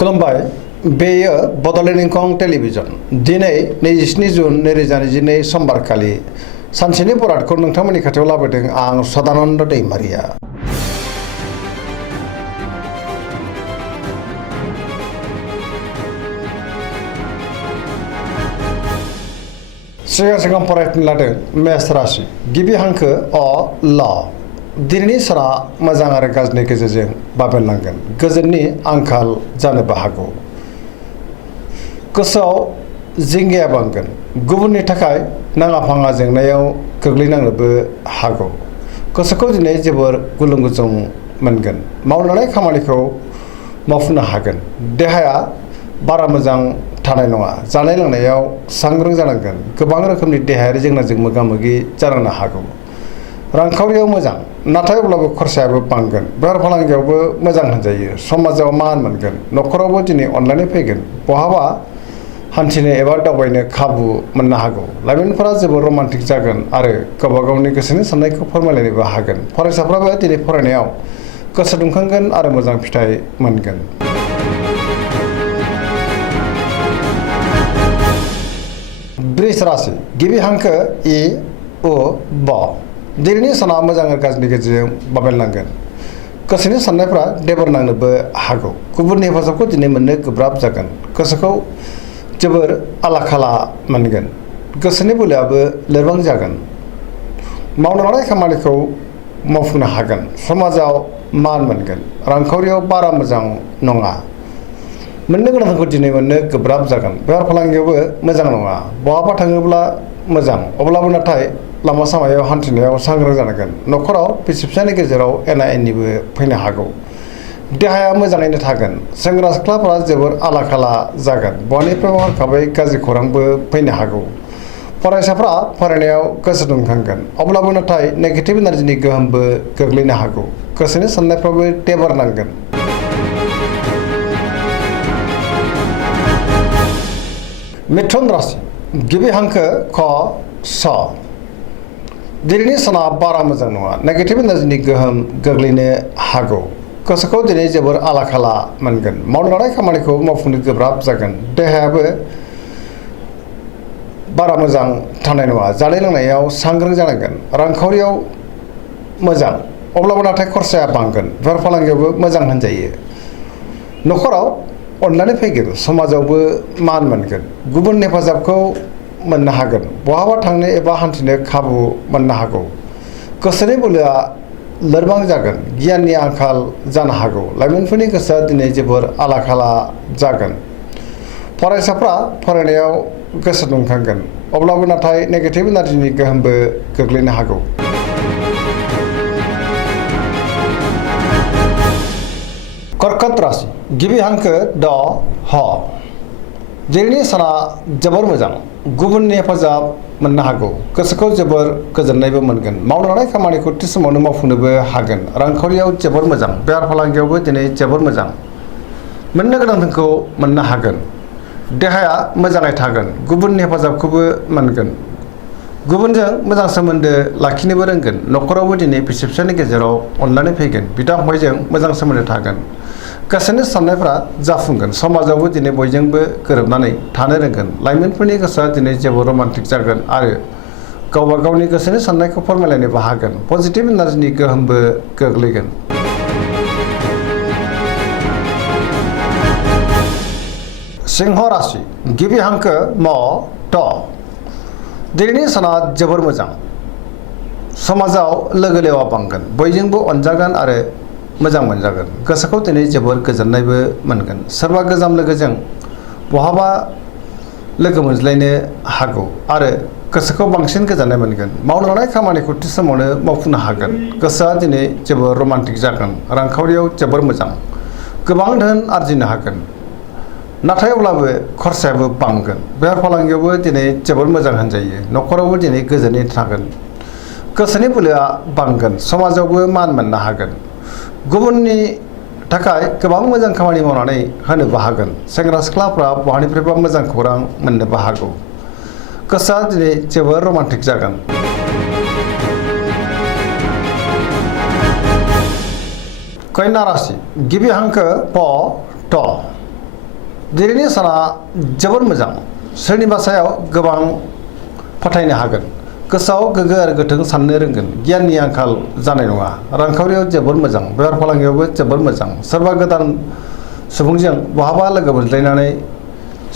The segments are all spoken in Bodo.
खुलुमबाय बेयो बड'लेण्ड इंखं टेलिभिजन दिनै 27 जुन 2022 समबारखालि सानसेनि बरादखौ नोंथांमोननि खाथियाव लाबोदों आं सदानन्द दैमारिया। सिगां फरायफिन लादों मेष राशि गिबि हांखो अ ल दिनैनि साना मोजां आरो गाज्रिनि गेजेरजों बाबेनलांगोन गोजोननि आंखाल जानोबो हागौ। गोसोआव जिंगाया बांगोन गुबुननि थाखाय नाङा फाङा जेंनायाव गोग्लैनांनोबो हागौ। गोसोखौ दिनै जोबोर गुलुं गुजुं मोनगोन मावनो लानाय खामानिखौ मावफुंनो हागोन। देहाया बारा मोजां थानाय नङा जानाय लोंनायाव सांग्रां जानांगोन गोबां रोखोमनि देहायारि जेंनाजों मोगा मोगि जानांनो हागौ। रांखावरियाव मोजां नाथाय अब्लाबो खरसायाबो बांगोन बेफार फालांगियावबो मोजां होनजायो। समाजाव मान मोनगोन न'खरावबो दिनै अनलायनाय फैगोन बहाबा हान्थिनो एबा दावबायनो खाबु मोननो हागौ। लाइमोनफोरा जोबोर रमान्टिक जागोन आरो गावबा गावनि गोसोनि साननायखौ फोरमायलायनोबो हागोन। फरायसाफ्राबो दिनै फरायनायाव गोसो दुंखांगोन आरो मोजां फिथाइ मोनगोन। वृष राशि गिबि हांखो इ उ ब दिनैनि साना मोजां आरो गाज्रिनि गेजेरजों बाबेनलांगोन गोसोनि साननायफ्रा देबर नांनोबो हागौ। गुबुननि हेफाजाबखौ दिनै मोननो गोब्राब जागोन। गोसोखौ जोबोर आला खाला मोनगोन गोसोनि बोलोआबो लोरबां जागोन। मावनो लानाय खामानिखौ मावफुंनो हागोन। समाजाव मान मोनगोन रांखावरियाव बारा मोजां नङा मोननो गोनांखौ दिनै मोननो गोब्राब जागोन। बेफार फालांगियावबो मोजां नङा बहाबा थाङोब्ला मोजां अब्लाबो नाथाय लामा सामायाव हान्थिनायाव सांग्रां जानांगोन। न'खराव बिसि फिसायनि गेजेराव एना एनिबो फैनो हागौ। देहाया मोजाङैनो थागोन। सेंग्रा सिख्लाफोरा जोबोर आला खाला जागोन बहानिफ्राय हरखाबै गाज्रि खौरांबो फैनो हागौ। फरायसाफ्रा फरायनायाव गोसो दुंखांगोन अब्लाबो नाथाय नेगेटिभ एनार्जिनि गोहोमबो गोग्लैनो हागौ। गोसोनि साननायफ्राबो देबर नांगोन। मिथुन राशि गिबि हांखो ख स दिनैनि साना बारा मोजां नङा नेगेटिभ एनार्जिनि गोहोम गोग्लैनो हागौ। गोसोखौ दिनै जोबोर आला खाला मोनगोन मावनो लानाय खामानिखौ मावफुंनो गोब्राब जागोन। देहायाबो बारा मोजां थानाय नङा जानाय लोंनायाव सांग्रां जानांगोन। रांखावरियाव मोजां अब्लाबो नाथाय खरसाया बांगोन। बेफार फालांगियावबो मोजां होनजायो। न'खराव अननानै फैगोन समाजावबो मान मोनगोन। गुबुन हेफाजाबखौ मोननो हागोन बहाबा थांनो एबा हान्थिनो खाबु मोननो हागौ। गोसोनि बोलोआ लोरबां जागोन गियाननि आंखाल जानो हागौ। लाइमोनफोरनि गोसोआ दिनै जोबोर आला खाला जागोन। फरायसाफ्रा फरायनायाव गोसो दुंखांगोन अब्लाबो नाथाय नेगेटिभ एनार्जिनि गोहोमबो गोग्लैनो हागौ। कर्कट राशि गिबि हांखो द ह दिनैनि साना जोबोर मोजां गुबुननि हेफाजाब मोननो हागौ। गोसोखौ जोबोर गोजोननायबो मोनगोन मावनो लानाय खामानिखौ थि समावनो मावफुंनोबो हागोन। रांखावरियाव जोबोर मोजां बेफार फालांगियावबो दिनै जोबोर मोजां मोननो गोनांखौ मोननो हागोन। देहाया मोजाङै थागोन गुबुननि हेफाजाबखौबो मोनगोन। गुबुनजों मोजां सोमोन्दो लाखिनोबो रोंगोन। न'खरावबो दिनै बिसि फिसायनि गेजेराव अनलायनाय फैगोन बिदा फंबायजों मोजां सोमोन्दो थागोन। गोसोनि साननायफ्रा जाफुंगोन। समाजावबो दिनै बयजोंबो गोरोबनानै थानो रोंगोन। लाइमोनफोरनि गोसोआ दिनै जोबोर रमान्टिक जागोन आरो गावबा गावनि गोसोनि साननायखौ फोरमायलायनोबो हागोन। पजिटिभ एनार्जिनि गोहोमबो गोग्लैगोन। सिंह राशि गिबि हांखो म ट दिनैनि साना जोबोर मोजां समाजाव लोगो लेवा बांगोन बयजोंबो अनजागोन आरो मोजां मोनजागोन। गोसोखौ दिनै जोबोर गोजोननायबो मोनगोन। सोरबा गोजाम लोगोजों बहाबा लोगो मोनज्लायनो हागौ आरो गोसोखौ बांसिन गोजोननाय मोनगोन। मावनो लानाय खामानिखौ थि समावनो मावफुंनो हागोन। गोसोआ दिनै जोबोर रमान्टिक जागोन। रांखावरियाव जोबोर मोजां गोबां धोन आरजिनो हागोन नाथाय अब्लाबो खरसायाबो बांगोन। बेफार फालांगियावबो दिनै जोबोर मोजां होनजायो। न'खरावबो दिनै गोजोनै थागोन। गोसोनि बोलोआ बांगोन समाजावबो मान मोननो हागोन। गुबुननि थाखाय गोबां मोजां खामानि मावनानै होनोबो हागोन। सेंग्रा सिख्लाफ्रा बहानिफ्रायबा मोजां खौरां मोननोबो हागौ। गोसोआ दिनै जोबोर रमान्टिक जागोन। कन्या राशि गिबि हांखो प ट दिनैनि साना जोबोर मोजां सोरनिबा सायाव गोबां फोथायनो हागोन गोसोआव गोगो आरो गोथों साननो रोंगोन गियाननि आंखाल जानाय नङा रांखावरियाव जोबोर मोजां बेफार फालांगियावबो जोबोर मोजां सोरबा गोदान सुबुंजों बहाबा लोगो मोनज्लायनानै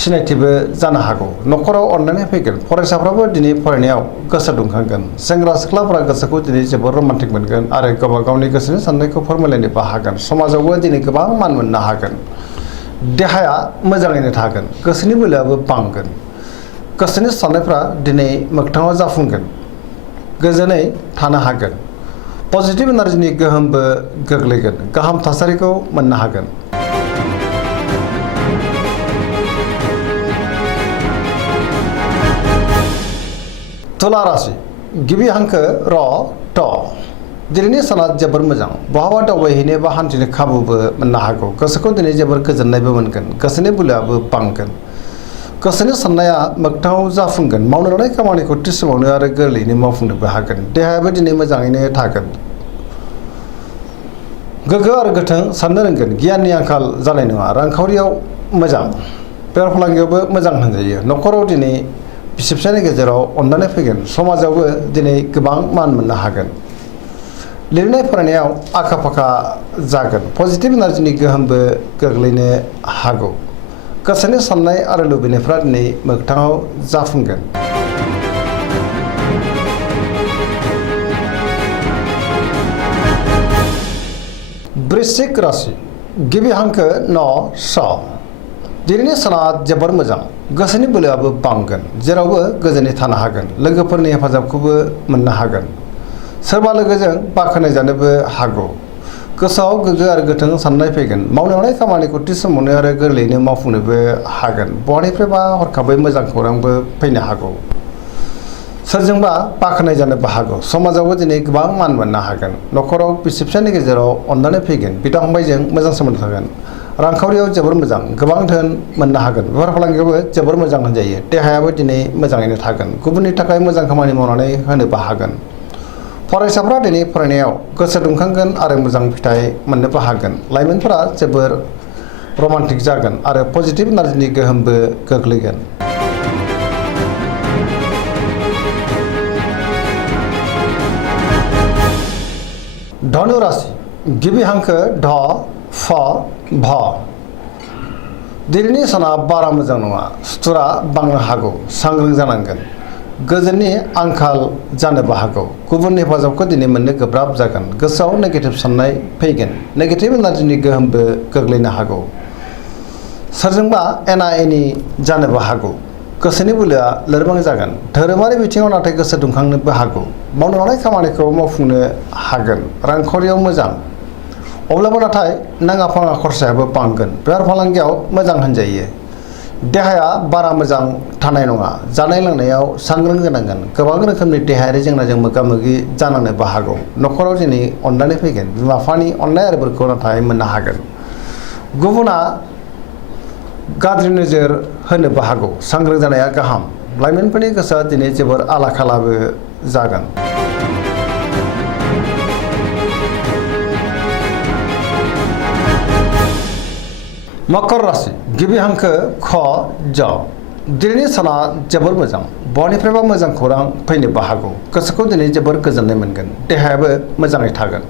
सिनायथिबो जानो हागौ न'खराव अननानै फैगोन फरायसाफ्राबो दिनै फरायनायाव गोसो दुंखांगोन सेंग्रा सिख्लाफोरा गोसोखौ दिनै जोबोर रमान्टिक मोनगोन आरो गावबा गावनि गोसोनि साननायखौ फोरमायलायनोबो हागोन समाजावबो दिनै गोबां मान मोननो हागोन देहाया मोजाङैनो थागोन गोसोनि बोलोआबो बांगोन गोसोनि साननायफ्रा दिनै मोगथाङाव जाफुंगोन गोजोनै थानो हागोन पजिटिभ एनार्जिनि गोहोमबो गोग्लैगोन गाहाम थासारिखौ मोननो हागोन तुला राशि गिबि हांखो र ट दिनैनि साना जोबोर मोजां बहाबा दावबायहैनो बा हान्थिनो खाबुबो मोननो हागौ गोसोखौ दिनै जोबोर गोजोननायबो मोनगोन गोसोनि बोलोआबो बांगोन गोसोनि साननाया मोगथाङाव जाफुंगोन मावनो लानाय खामानिखौ थि समावनो आरो गोरलैयैनो मावफुंनोबो हागोन देहायाबो दिनै मोजाङैनो थागोन गोग्गो आरो गोथों साननो रोंगोन गियाननि आंखाल जानाय नङा रांखावरियाव मोजां बेफार फालांगियावबो मोजां होनजायो न'खराव दिनै बिसि फिसायनि गेजेराव अननानै फैगोन समाजावबो दिनै गोबां मान मोननो हागोन लिरनाय फरायनायाव आखा फाखा जागोन पजिटिभ एनार्जिनि गोहोमबो गोग्लैनो हागौ गोसोनि साननाय आरो लुबैनायफ्रा दिनै मोगथाङाव जाफुंगोन वृश्चिक राशि गिबि हांखो न स दिनैनि साना जोबोर मोजां गोसोनि बोलोआबो बांगोन जेरावबो गोजोनै थानो हागोन लोगोफोरनि हेफाजाबखौबो मोननो हागोन सोरबा लोगोजों बाख्नाय जानोबो हागौ गोसोआव गोग्गो आरो गोथों साननाय फैगोन मावनो लानाय खामानिखौ थि समावनो आरो गोरलैयैनो मावफुंनोबो हागोन बहानिफ्रायबा हरखाबै मोजां खौरांबो फैनो हागौ सोरजोंबा बाख्नाय जानोबो हागौ समाजावबो दिनै गोबां मान मोननो हागोन न'खराव बिसि फिसायनि गेजेराव अननानै फैगोन बिदा फंबायजों मोजां सोमोन्दो थागोन रांखावरियाव जोबोर मोजां गोबां धोन मोननो हागोन बेफार फालांगियावबो जोबोर मोजां होनजायो देहायाबो दिनै मोजाङैनो थागोन गुबुननि थाखाय मोजां खामानि मावनानै होनोबो हागोन फरायसाफ्रा दिनै फरायनायाव गोसो दुंखांगोन आरो मोजां फिथाइ मोननोबो हागोन लाइमोनफोरा जोबोर रमान्टिक जागोन आरो पजिटिभ एनार्जिनि गोहोमबो गोग्लैगोन धनु राशि गिबि हांखो ढ फ भ दिनैनि साना बारा मोजां नङा सुथुरा बांनो हागौ सांग्रां जानांगोन गोजोननि आंखाल जानोबो हागौ गुबुननि हेफाजाबखौ दिनै मोननो गोब्राब जागोन गोसोआव नेगेटिभ साननाय फैगोन नेगेटिभ एनार्जिनि गोहोमबो गोग्लैनो हागौ सोरजोंबा एना एनि जानोबो हागौ गोसोनि बोलोआ लोरबां जागोन धोरोमारि बिथिङाव नाथाय गोसो दुंखांनोबो हागौ मावनो लानाय खामानिखौ मावफुंनो हागोन रांखावरियाव मोजां अब्लाबो नाथाय नाङा फाङा खरसायाबो बांगोन बेफार फालांगियाव मोजां होनजायो देहाया बारा मोजां थानाय नङा जानाय लोंनायाव सांग्रां जानांगोन गोबां रोखोमनि देहायारि जेंनाजों मोगा मोगि जानांनोबो हागौ न'खराव दिनै अननानै फैगोन बिमा बिफानि अननाय आरो बोरखौ नाथाय मोननो हागोन गुबुना गाज्रि नोजोर होनोबो हागौ सांग्रां जानाया गाहाम लाइमोनफोरनि गोसोआ दिनै जोबोर आला खालाबो जागोन मकर राशि गिबि हांखो ख ज दिनैनि साना जोबोर मोजां बहानिफ्रायबा मोजां खौरां फैनोबो हागौ गोसोखौ दिनै जोबोर गोजोननाय मोनगोन देहायाबो मोजाङै थागोन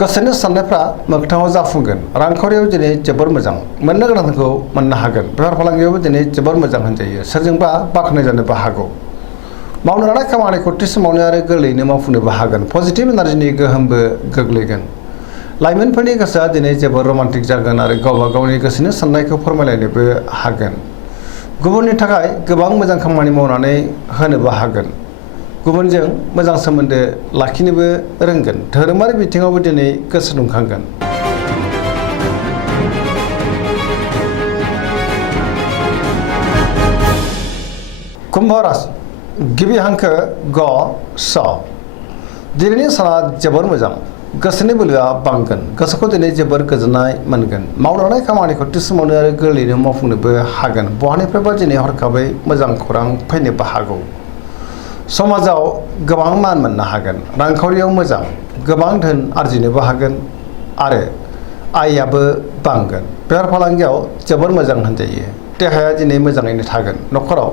गोसोनि साननायफ्रा मोगथाङाव जाफुंगोन रांखावरियाव दिनै जोबोर मोजां मोननो गोनांखौ मोननो हागोन बेफार फालांगियावबो दिनै जोबोर मोजां होनजायो सोरजोंबा बाख्नाय जानोबो हागौ मावनो लानाय खामानिखौ थि समावनो आरो गोरलैयैनो मावफुंनोबो हागोन पजिटिभ एनार्जिनि गोहोमबो गोग्लैगोन लाइमोनफोरनि गोसोआ दिनै जोबोर रमान्टिक जागोन आरो गावबा गावनि गोसोनि साननायखौ फोरमायलायनोबो हागोन गुबुननि थाखाय गोबां मोजां खामानि मावनानै होनोबो हागोन गुबुनजों मोजां सोमोन्दो लाखिनोबो रोंगोन धोरोमारि बिथिङावबो दिनै गोसो दुंखांगोन कुम्भ राशि गिबि हांखो ग स दिनैनि साना जोबोर मोजां गोसोनि बोलोआ बांगोन गोसोखौ दिनै जोबोर गोजोननाय मोनगोन मावनो लानाय खामानिखौ थि समावनो आरो गोरलैयैनो मावफुंनोबो हागोन बहानिफ्रायबा दिनै हरखाबै मोजां खौरां फैनोबो हागौ समाजाव गोबां मान मोननो हागोन रांखावरियाव मोजां गोबां धोन आरजिनोबो हागोन आरो आयाबो बांगोन बेफार फालांगियाव जोबोर मोजां होनजायो देहाया दिनै मोजाङैनो थागोन न'खराव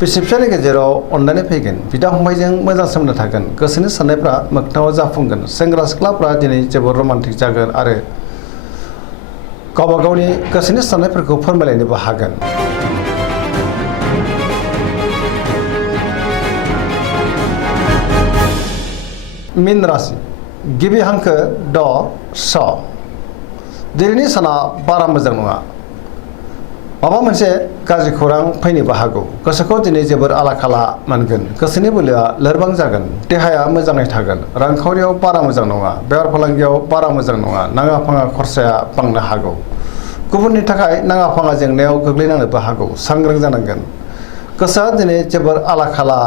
बिसि फिसायनि गेजेराव अनलायनाय फैगोन बिदा फंबायजों मोजां सोमोन्दो थागोन गोसोनि साननायफ्रा मोगथाङाव जाफुंगोन सेंग्रा सिख्लाफ्रा दिनै जोबोर रमान्टिक जागोन आरो गावबा गावनि गोसोनि साननायफोरखौ फोरमायलायनोबो हागोन। मीन राशि गिबि हांखो ड स दिनैनि साना बारा मोजां नङा माबा मोनसे गाज्रि खौरां फैनोबो हागौ गोसोखौ दिनै जोबोर आला खाला मोनगोन गोसोनि बोलोआ लोरबां जागोन देहाया मोजाङै थागोन रांखावरियाव बारा मोजां नङा बेफार फालांगियाव बारा मोजां नङा नाङा फाङा खरसाया बांनो हागौ गुबुननि थाखाय नाङा फाङा जेंनायाव गोग्लैनांनोबो हागौ सांग्रां जानांगोन गोसोआ दिनै जोबोर आला खाला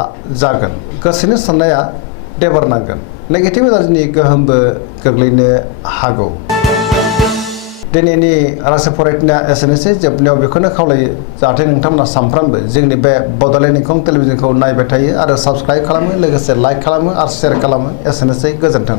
जागोन गोसोनि साननाया देबर नांगोन नेगेटिभ एनार्जिनि गोहोमबो गोग्लैनो हागौ। दिनैनि राशि फरायनाया एसेनोसै जोबनायाव बेखौनो खावलायो जाहाथे नोंथांमोना सानफ्रामबो जोंनि बे बड'लेण्ड इंखं टेलिभिजनखौ नायबाय थायो आरो साबस्क्राइब खालामो लोगोसे लाइक खालामो आरो शेयार खालामो एसेनोसै गोजोन्थों।